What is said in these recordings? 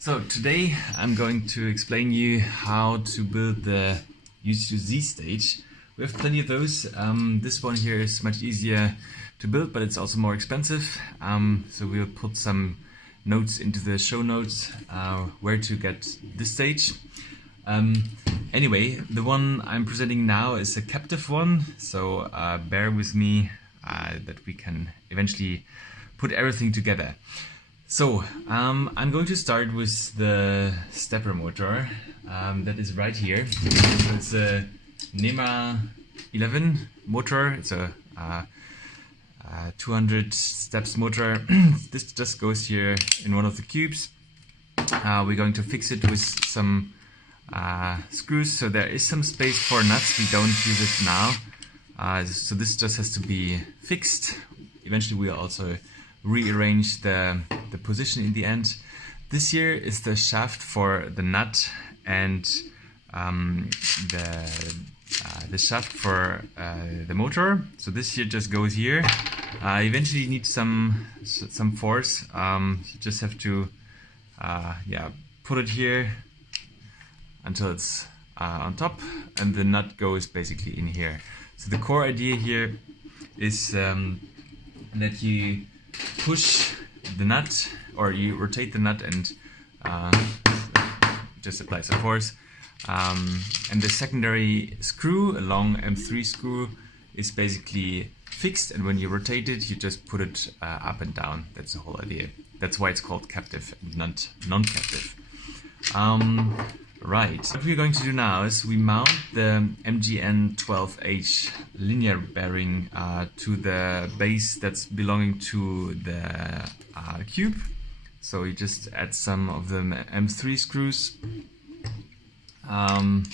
So today I'm going to explain you how to build the UC2 stage. We have plenty of those. This one here is much easier to build, but it's also more expensive. So we'll put some notes into the show notes where to get this stage. Anyway, the one I'm presenting now is a captive one, so bear with me that we can eventually put everything together. So I'm going to start with the stepper motor that is right here. So it's a NEMA 11 motor. It's a 200 steps motor. This just goes here in one of the cubes. We're going to fix it with some screws, so there is some space for nuts. We don't use it now, so this just has to be fixed. Eventually we'll also rearrange the position in the end. This here is the shaft for the nut and the shaft for the motor. So this here just goes here. Eventually you need some force. You just have to put it here until it's on top, and the nut goes basically in here. So the core idea here is that you push the nut, or you rotate the nut and just apply some force. And the secondary screw, a long M3 screw, is basically fixed, and when you rotate it, you just put it up and down. That's the whole idea. That's why it's called captive and not non-captive. Right, what we're going to do now is we mount the MGN12H linear bearing to the base that's belonging to the cube. So you just add some of the M3 screws, find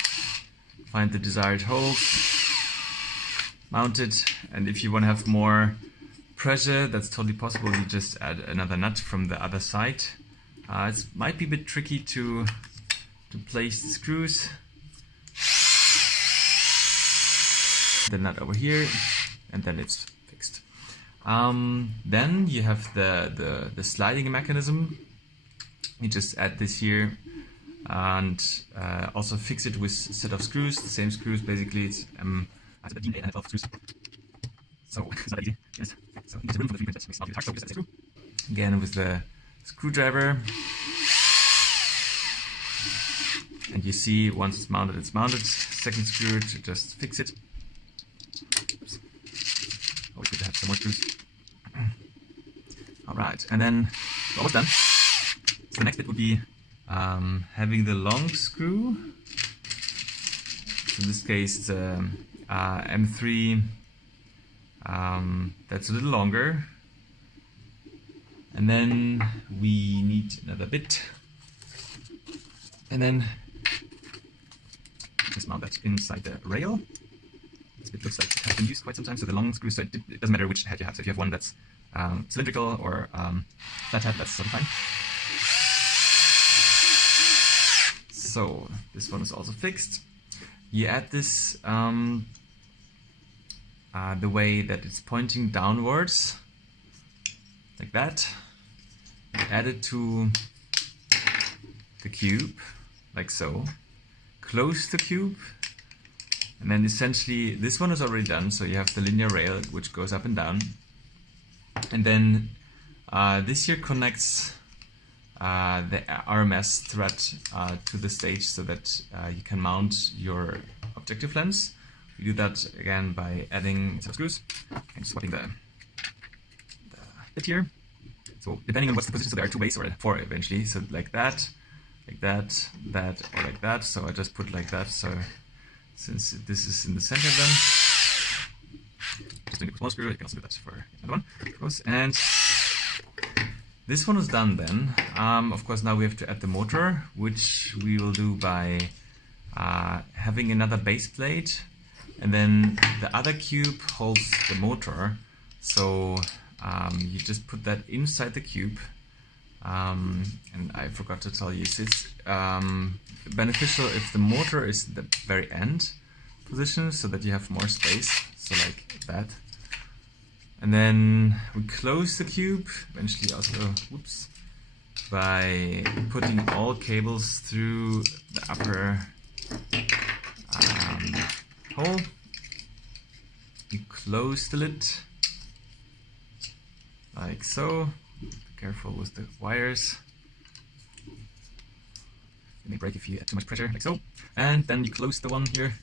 the desired holes, mount it, and if you want to have more pressure, that's totally possible. You just add another nut from the other side. It might be a bit tricky to place the screws. The nut over here, and then it's fixed. Then you have the sliding mechanism. You just add this here and also fix it with a set of screws, the same screws basically. It's the D8 and 12 screws. So it's not easy. Yes. So you need room for the 3 minutes. Makes it hard. So just screw. Again with the screwdriver. And you see, once it's mounted, it's mounted. Second screw to just fix it. Oops. Always good to have some more screws. Alright, and then we're almost done. So the next bit would be having the long screw. In this case, it's M3. That's a little longer. And then we need another bit. And then just mount that inside the rail. This bit looks like it has been used quite some time, so the long screw, so it doesn't matter which head you have. So if you have one that's cylindrical or flat head, that's sort of fine. So this one is also fixed. You add this the way that it's pointing downwards, like that. Add it to the cube, like so. Close the cube, and then essentially this one is already done, so you have the linear rail which goes up and down, and then this here connects the RMS thread to the stage so that you can mount your objective lens. You do that again by adding some screws and swapping the bit here. So depending on what's the position, so there are 2 ways, or 4 eventually, so like that, that, or like that. So I just put like that, so since this is in the center then, just doing it with one screw. You can also do that for another one. And this one is done then. Of course now we have to add the motor, which we will do by having another base plate, and then the other cube holds the motor, so you just put that inside the cube. And I forgot to tell you, it's beneficial if the motor is the very end position, so that you have more space, so like that. And then we close the cube, eventually also, whoops, by putting all cables through the upper hole. You close the lid like so. Be careful with the wires. It may break if you add too much pressure, like so. And then you close the one here.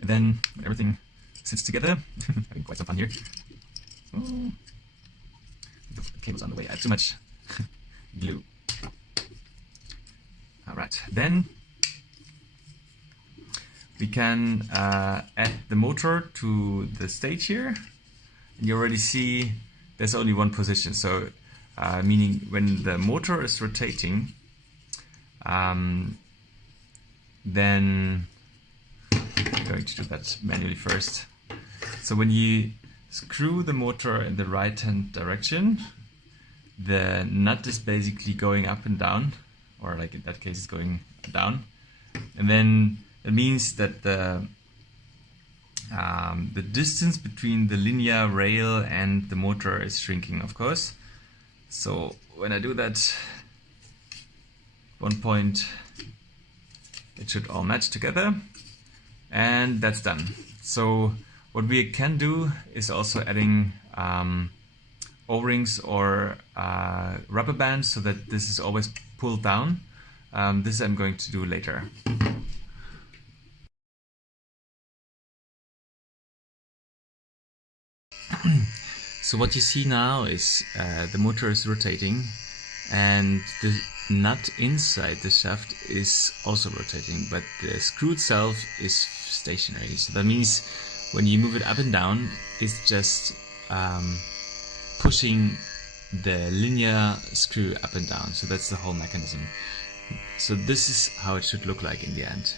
And then when everything sits together, having quite some fun here. Oh, the cable's on the way. I add too much glue. Alright, then we can add the motor to the stage here. And you already see there's only one position, so meaning when the motor is rotating, then I'm going to do that manually first. So when you screw the motor in the right hand direction, the nut is basically going up and down, or like in that case it's going down, and then it means that the distance between the linear rail and the motor is shrinking, of course. So when I do that, one point it should all match together, and that's done. So what we can do is also adding O-rings or rubber bands so that this is always pulled down. This I'm going to do later. So what you see now is the motor is rotating and the nut inside the shaft is also rotating, but the screw itself is stationary. So that means when you move it up and down, it's just pushing the linear screw up and down. So that's the whole mechanism. So this is how it should look like in the end.